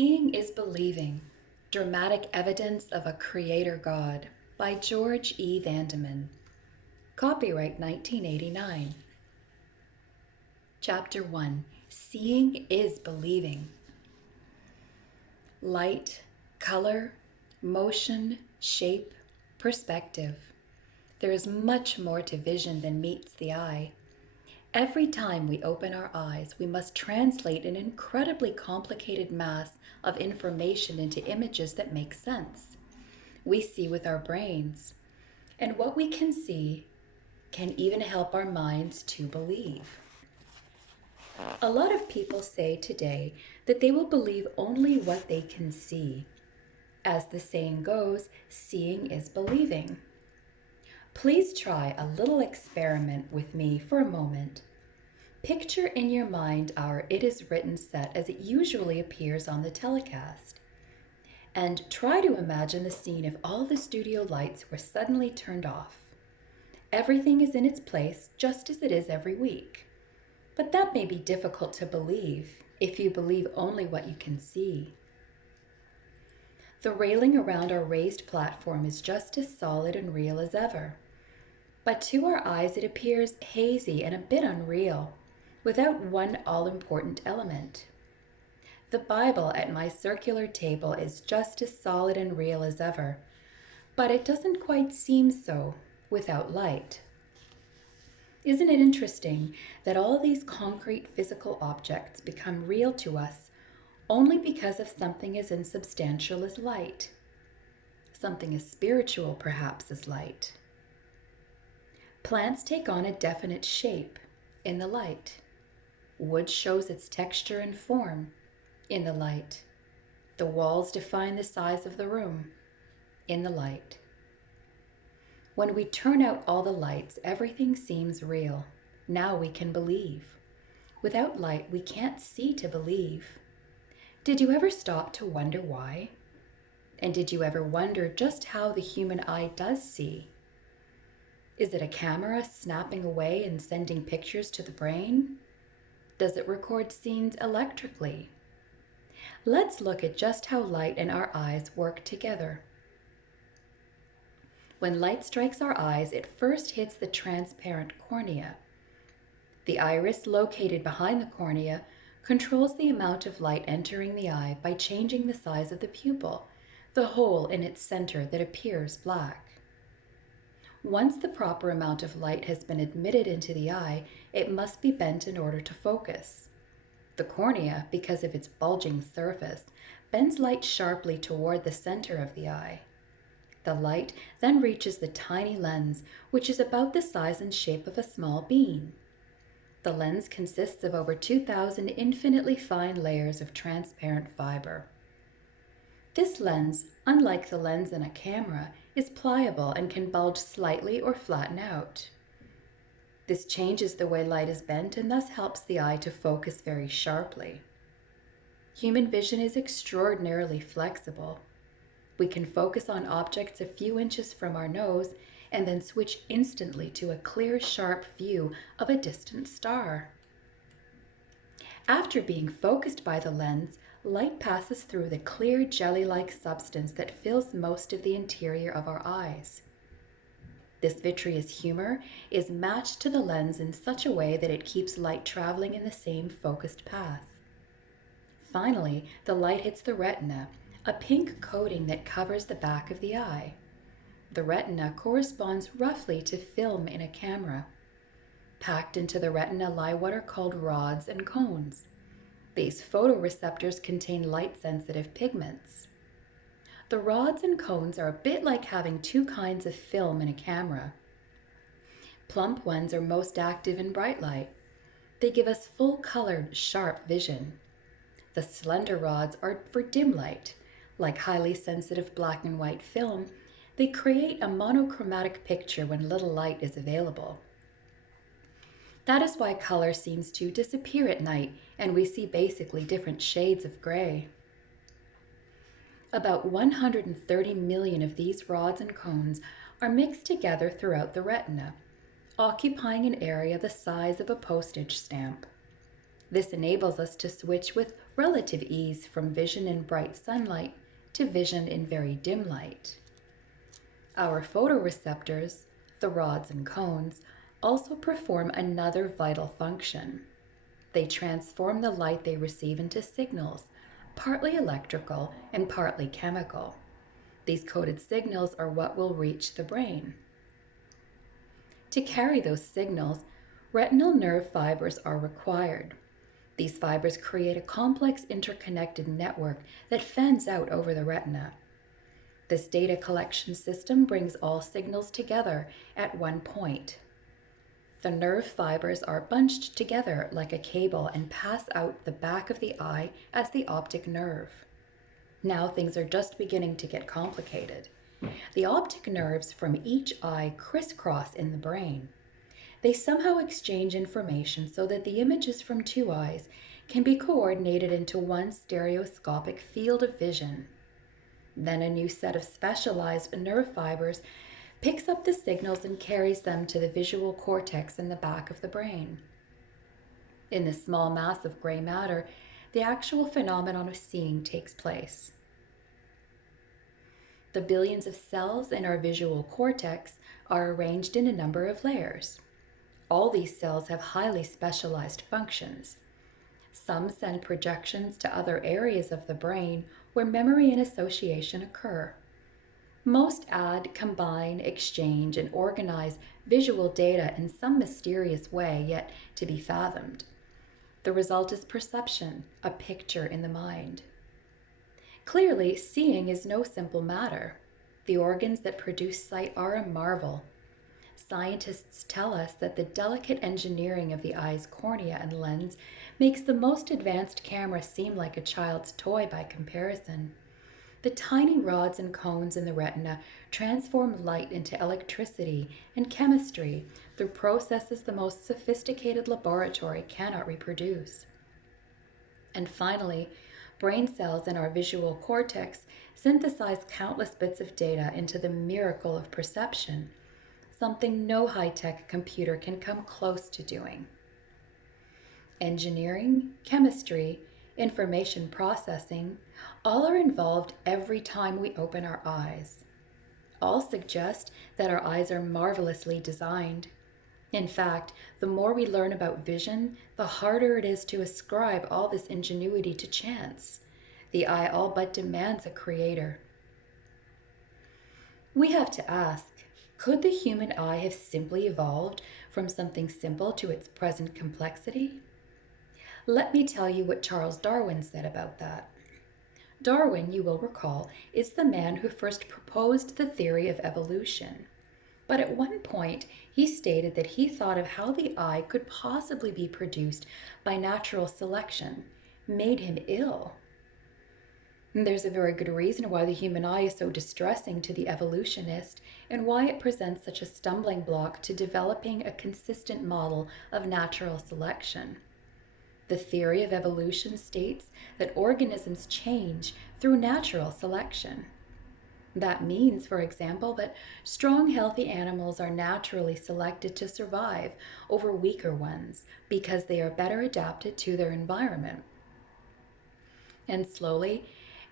Seeing is Believing, Dramatic Evidence of a Creator God by George E. Vandeman. Copyright 1989. Chapter 1. Seeing is Believing. Light, color, motion, shape, perspective. There is much more to vision than meets the eye. Every time we open our eyes, we must translate an incredibly complicated mass of information into images that make sense. We see with our brains, and what we can see can even help our minds to believe. A lot of people say today that they will believe only what they can see. As the saying goes, seeing is believing. Please try a little experiment with me for a moment. Picture in your mind our It Is Written set as it usually appears on the telecast. And try to imagine the scene if all the studio lights were suddenly turned off. Everything is in its place just as it is every week. But that may be difficult to believe if you believe only what you can see. The railing around our raised platform is just as solid and real as ever. But to our eyes it appears hazy and a bit unreal, without one all-important element. The Bible at my circular table is just as solid and real as ever, but it doesn't quite seem so without light. Isn't it interesting that all these concrete physical objects become real to us only because of something as insubstantial as light? Something as spiritual, perhaps, as light. Plants take on a definite shape in the light. Wood shows its texture and form in the light. The walls define the size of the room in the light. When we turn out all the lights, everything seems real. Now we can believe. Without light, we can't see to believe. Did you ever stop to wonder why? And did you ever wonder just how the human eye does see? Is it a camera snapping away and sending pictures to the brain? Does it record scenes electrically? Let's look at just how light and our eyes work together. When light strikes our eyes, it first hits the transparent cornea. The iris, located behind the cornea, controls the amount of light entering the eye by changing the size of the pupil, the hole in its center that appears black. Once the proper amount of light has been admitted into the eye, it must be bent in order to focus. The cornea, because of its bulging surface, bends light sharply toward the center of the eye. The light then reaches the tiny lens, which is about the size and shape of a small bean. The lens consists of over 2,000 infinitely fine layers of transparent fiber. This lens, unlike the lens in a camera, is pliable and can bulge slightly or flatten out. This changes the way light is bent and thus helps the eye to focus very sharply. Human vision is extraordinarily flexible. We can focus on objects a few inches from our nose and then switch instantly to a clear, sharp view of a distant star. After being focused by the lens, light passes through the clear jelly-like substance that fills most of the interior of our eyes. This vitreous humor is matched to the lens in such a way that it keeps light traveling in the same focused path. Finally, the light hits the retina, a pink coating that covers the back of the eye. The retina corresponds roughly to film in a camera. Packed into the retina lie what are called rods and cones. These photoreceptors contain light-sensitive pigments. The rods and cones are a bit like having two kinds of film in a camera. Plump ones are most active in bright light. They give us full-colored, sharp vision. The slender rods are for dim light. Like highly sensitive black and white film, they create a monochromatic picture when little light is available. That is why color seems to disappear at night and we see basically different shades of gray. About 130 million of these rods and cones are mixed together throughout the retina, occupying an area the size of a postage stamp. This enables us to switch with relative ease from vision in bright sunlight to vision in very dim light. Our photoreceptors, the rods and cones, also perform another vital function. They transform the light they receive into signals, partly electrical and partly chemical. These coded signals are what will reach the brain. To carry those signals, retinal nerve fibers are required. These fibers create a complex interconnected network that fans out over the retina. This data collection system brings all signals together at one point. The nerve fibers are bunched together like a cable and pass out the back of the eye as the optic nerve. Now things are just beginning to get complicated. The optic nerves from each eye crisscross in the brain. They somehow exchange information so that the images from two eyes can be coordinated into one stereoscopic field of vision. Then a new set of specialized nerve fibers picks up the signals and carries them to the visual cortex in the back of the brain. In this small mass of gray matter, the actual phenomenon of seeing takes place. The billions of cells in our visual cortex are arranged in a number of layers. All these cells have highly specialized functions. Some send projections to other areas of the brain where memory and association occur. Most add, combine, exchange, and organize visual data in some mysterious way yet to be fathomed. The result is perception, a picture in the mind. Clearly, seeing is no simple matter. The organs that produce sight are a marvel. Scientists tell us that the delicate engineering of the eye's cornea and lens makes the most advanced camera seem like a child's toy by comparison. The tiny rods and cones in the retina transform light into electricity and chemistry through processes the most sophisticated laboratory cannot reproduce. And finally, brain cells in our visual cortex synthesize countless bits of data into the miracle of perception, something no high-tech computer can come close to doing. Engineering, chemistry, information processing, all are involved every time we open our eyes. All suggest that our eyes are marvelously designed. In fact, the more we learn about vision, the harder it is to ascribe all this ingenuity to chance. The eye all but demands a creator. We have to ask, could the human eye have simply evolved from something simple to its present complexity? Let me tell you what Charles Darwin said about that. Darwin, you will recall, is the man who first proposed the theory of evolution. But at one point, he stated that he thought of how the eye could possibly be produced by natural selection, made him ill. And there's a very good reason why the human eye is so distressing to the evolutionist and why it presents such a stumbling block to developing a consistent model of natural selection. The theory of evolution states that organisms change through natural selection. That means, for example, that strong, healthy animals are naturally selected to survive over weaker ones because they are better adapted to their environment. And slowly,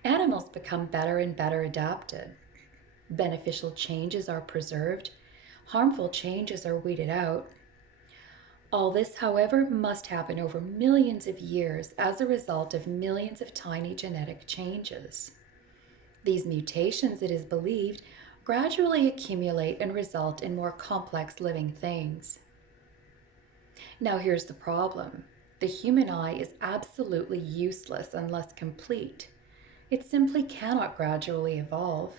animals become better and better adapted. Beneficial changes are preserved, harmful changes are weeded out. All this, however, must happen over millions of years as a result of millions of tiny genetic changes. These mutations, it is believed, gradually accumulate and result in more complex living things. Now here's the problem. The human eye is absolutely useless unless complete. It simply cannot gradually evolve.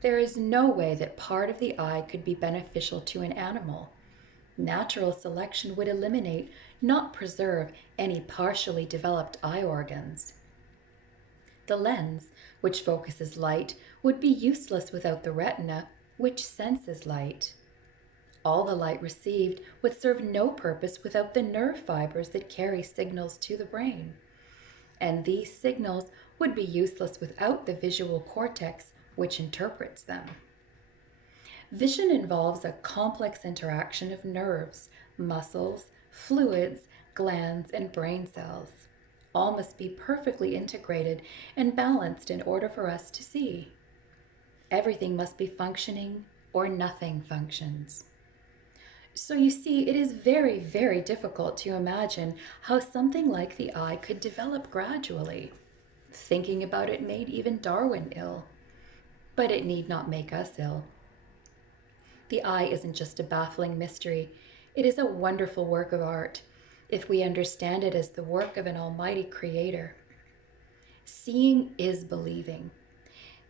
There is no way that part of the eye could be beneficial to an animal. Natural selection would eliminate, not preserve, any partially developed eye organs. The lens, which focuses light, would be useless without the retina, which senses light. All the light received would serve no purpose without the nerve fibers that carry signals to the brain. And these signals would be useless without the visual cortex, which interprets them. Vision involves a complex interaction of nerves, muscles, fluids, glands, and brain cells. All must be perfectly integrated and balanced in order for us to see. Everything must be functioning or nothing functions. So you see, it is very, very difficult to imagine how something like the eye could develop gradually. Thinking about it made even Darwin ill. But it need not make us ill. The eye isn't just a baffling mystery, it is a wonderful work of art, if we understand it as the work of an almighty creator. Seeing is believing.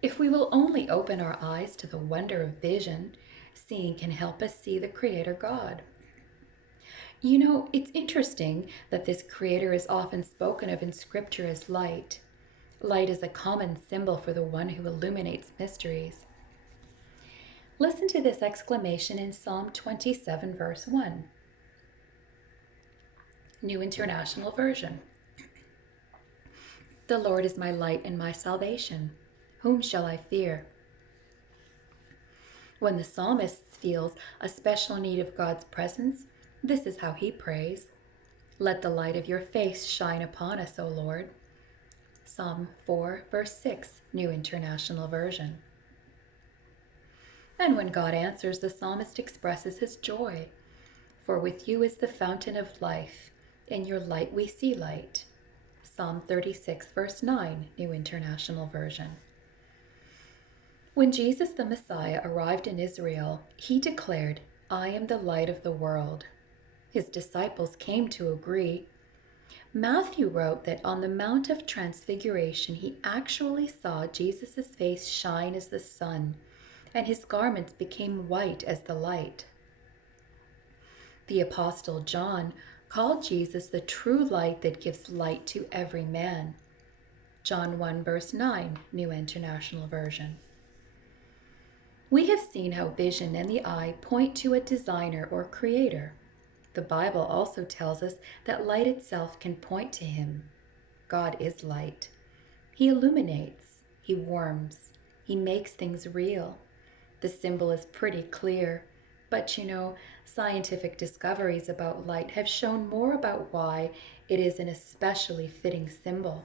If we will only open our eyes to the wonder of vision, seeing can help us see the Creator God. You know, it's interesting that this Creator is often spoken of in Scripture as light. Light is a common symbol for the one who illuminates mysteries. Listen to this exclamation in Psalm 27, verse 1, New International Version. The Lord is my light and my salvation. Whom shall I fear? When the psalmist feels a special need of God's presence, this is how he prays. Let the light of your face shine upon us, O Lord. Psalm 4, verse 6, New International Version. And when God answers, the psalmist expresses his joy. For with you is the fountain of life. In your light we see light. Psalm 36, verse 9, New International Version. When Jesus the Messiah arrived in Israel, he declared, I am the light of the world. His disciples came to agree. Matthew wrote that on the Mount of Transfiguration, he actually saw Jesus' face shine as the sun, and his garments became white as the light. The Apostle John called Jesus the true light that gives light to every man. John 1, verse 9, New International Version. We have seen how vision and the eye point to a designer or creator. The Bible also tells us that light itself can point to him. God is light. He illuminates, he warms, he makes things real. The symbol is pretty clear, but you know, scientific discoveries about light have shown more about why it is an especially fitting symbol.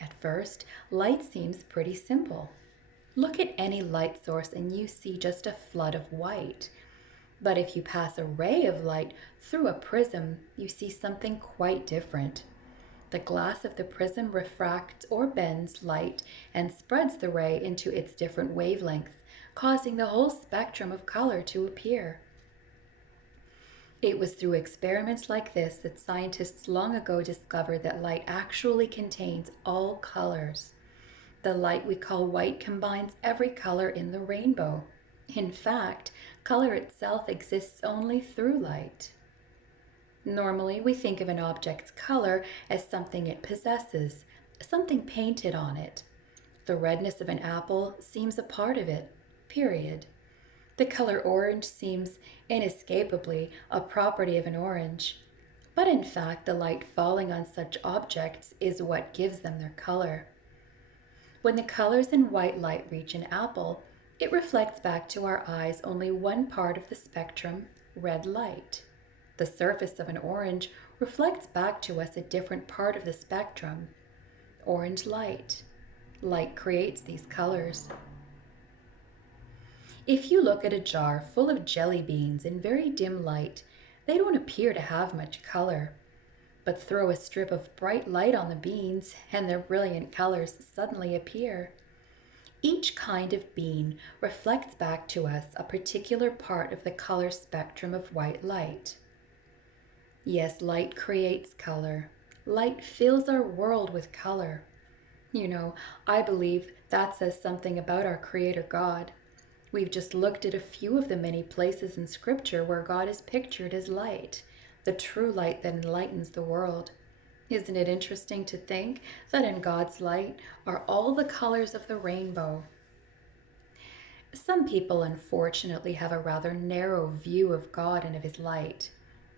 At first, light seems pretty simple. Look at any light source and you see just a flood of white. But if you pass a ray of light through a prism, you see something quite different. The glass of the prism refracts or bends light and spreads the ray into its different wavelengths, causing the whole spectrum of color to appear. It was through experiments like this that scientists long ago discovered that light actually contains all colors. The light we call white combines every color in the rainbow. In fact, color itself exists only through light. Normally, we think of an object's color as something it possesses, something painted on it. The redness of an apple seems a part of it, period. The color orange seems inescapably a property of an orange. But in fact, the light falling on such objects is what gives them their color. When the colors in white light reach an apple, it reflects back to our eyes only one part of the spectrum, red light. The surface of an orange reflects back to us a different part of the spectrum, orange light. Light creates these colors. If you look at a jar full of jelly beans in very dim light, they don't appear to have much color. But throw a strip of bright light on the beans and their brilliant colors suddenly appear. Each kind of bean reflects back to us a particular part of the color spectrum of white light. Yes, light creates color. Light fills our world with color. You know, I believe that says something about our Creator God. We've just looked at a few of the many places in Scripture where God is pictured as light, the true light that enlightens the world. Isn't it interesting to think that in God's light are all the colors of the rainbow? Some people, unfortunately, have a rather narrow view of God and of His light.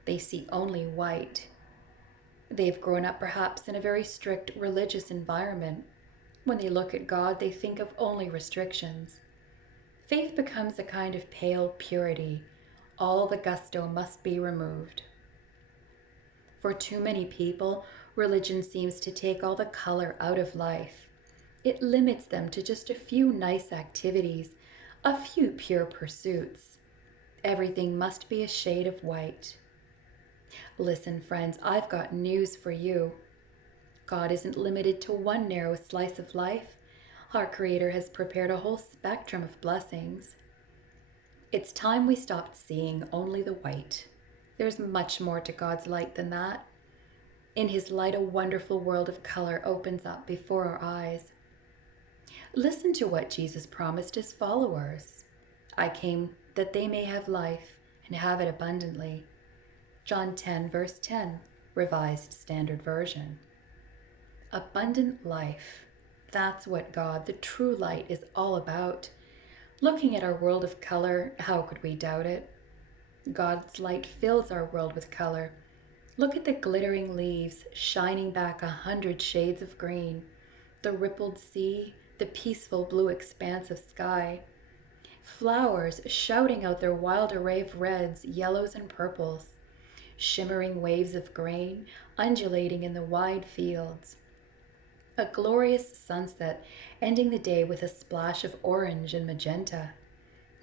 They see only white. They've grown up perhaps in a very strict religious environment. When they look at God, they think of only restrictions. Faith becomes a kind of pale purity. All the gusto must be removed. For too many people, religion seems to take all the color out of life. It limits them to just a few nice activities, a few pure pursuits. Everything must be a shade of white. Listen, friends, I've got news for you. God isn't limited to one narrow slice of life. Our Creator has prepared a whole spectrum of blessings. It's time we stopped seeing only the white. There's much more to God's light than that. In His light, a wonderful world of color opens up before our eyes. Listen to what Jesus promised His followers. I came that they may have life and have it abundantly. John 10, verse 10, Revised Standard Version. Abundant life. That's what God, the true light, is all about. Looking at our world of color, how could we doubt it? God's light fills our world with color. Look at the glittering leaves shining back 100 shades of green, the rippled sea, the peaceful blue expanse of sky, flowers shouting out their wild array of reds, yellows, and purples, shimmering waves of grain undulating in the wide fields. A glorious sunset ending the day with a splash of orange and magenta.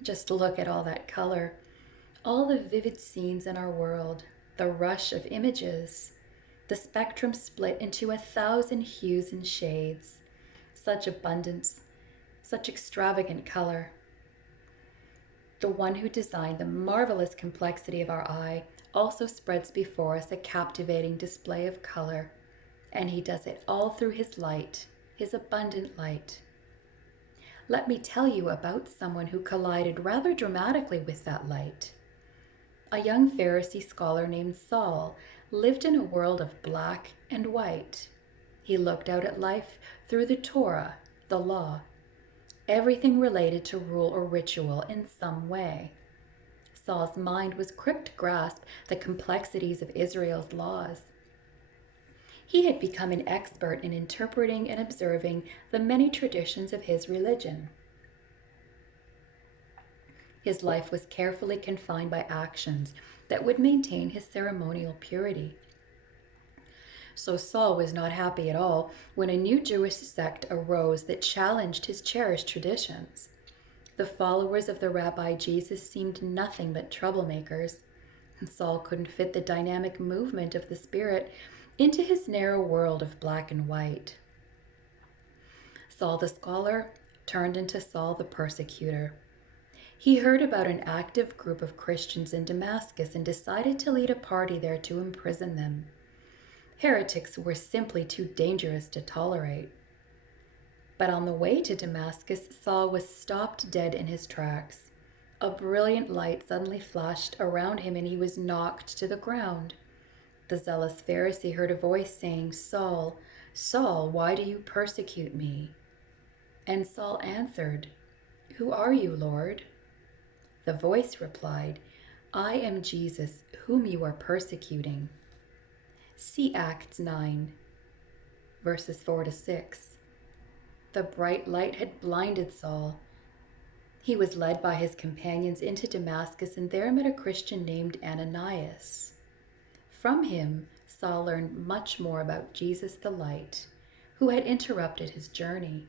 Just look at all that color, all the vivid scenes in our world, the rush of images, the spectrum split into 1,000 hues and shades. Such abundance, such extravagant color. The one who designed the marvelous complexity of our eye also spreads before us a captivating display of color. And He does it all through His light, His abundant light. Let me tell you about someone who collided rather dramatically with that light. A young Pharisee scholar named Saul lived in a world of black and white. He looked out at life through the Torah, the law, everything related to rule or ritual in some way. Saul's mind was quick to grasp the complexities of Israel's laws. He had become an expert in interpreting and observing the many traditions of his religion. His life was carefully confined by actions that would maintain his ceremonial purity. So Saul was not happy at all when a new Jewish sect arose that challenged his cherished traditions. The followers of the Rabbi Jesus seemed nothing but troublemakers, and Saul couldn't fit the dynamic movement of the Spirit into his narrow world of black and white. Saul the scholar turned into Saul the persecutor. He heard about an active group of Christians in Damascus and decided to lead a party there to imprison them. Heretics were simply too dangerous to tolerate. But on the way to Damascus, Saul was stopped dead in his tracks. A brilliant light suddenly flashed around him and he was knocked to the ground. The zealous Pharisee heard a voice saying, "Saul, Saul, why do you persecute me?" And Saul answered, "Who are you, Lord?" The voice replied, "I am Jesus, whom you are persecuting." See Acts 9, verses 4 to 6. The bright light had blinded Saul. He was led by his companions into Damascus and there met a Christian named Ananias. From him, Saul learned much more about Jesus the light, who had interrupted his journey.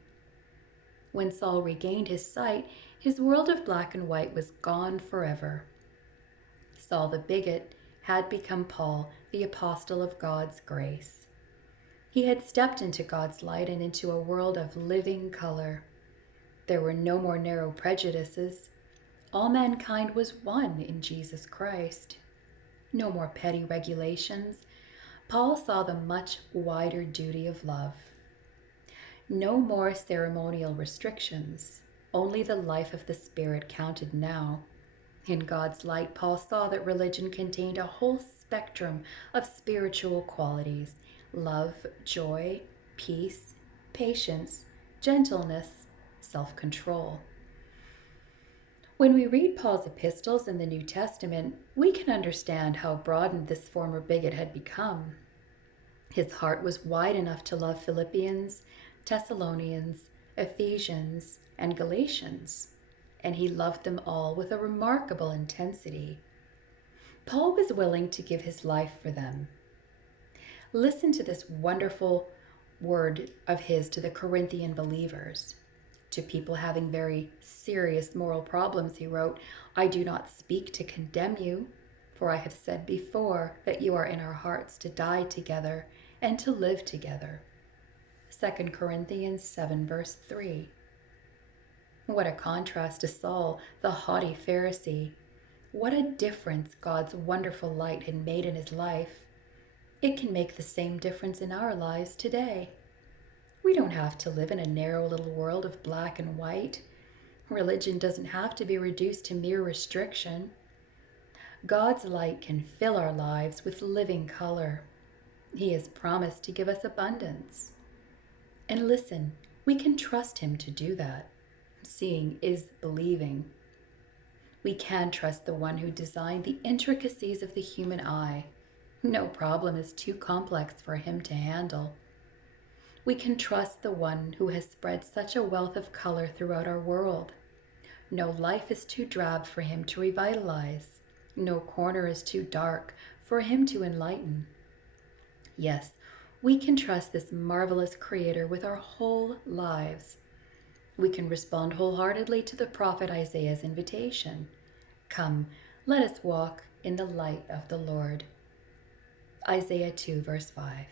When Saul regained his sight, his world of black and white was gone forever. Saul the bigot had become Paul, the apostle of God's grace. He had stepped into God's light and into a world of living color. There were no more narrow prejudices. All mankind was one in Jesus Christ. No more petty regulations. Paul saw the much wider duty of love. No more ceremonial restrictions. Only the life of the Spirit counted now. In God's light, Paul saw that religion contained a whole spectrum of spiritual qualities: love, joy, peace, patience, gentleness, self-control. When we read Paul's epistles in the New Testament, we can understand how broadened this former bigot had become. His heart was wide enough to love Philippians, Thessalonians, Ephesians, and Galatians, and he loved them all with a remarkable intensity. Paul was willing to give his life for them. Listen to this wonderful word of his to the Corinthian believers. To people having very serious moral problems, he wrote, I do not speak to condemn you, for I have said before that you are in our hearts to die together and to live together. 2 Corinthians 7, verse 3. What a contrast to Saul, the haughty Pharisee. What a difference God's wonderful light had made in his life. It can make the same difference in our lives today. We don't have to live in a narrow little world of black and white. Religion doesn't have to be reduced to mere restriction. God's light can fill our lives with living color. He has promised to give us abundance. And listen, we can trust him to do that. Seeing is believing. We can trust the one who designed the intricacies of the human eye. No problem is too complex for him to handle. We can trust the one who has spread such a wealth of color throughout our world. No life is too drab for him to revitalize. No corner is too dark for him to enlighten. Yes, we can trust this marvelous Creator with our whole lives. We can respond wholeheartedly to the prophet Isaiah's invitation. Come, let us walk in the light of the Lord. Isaiah 2, verse 5.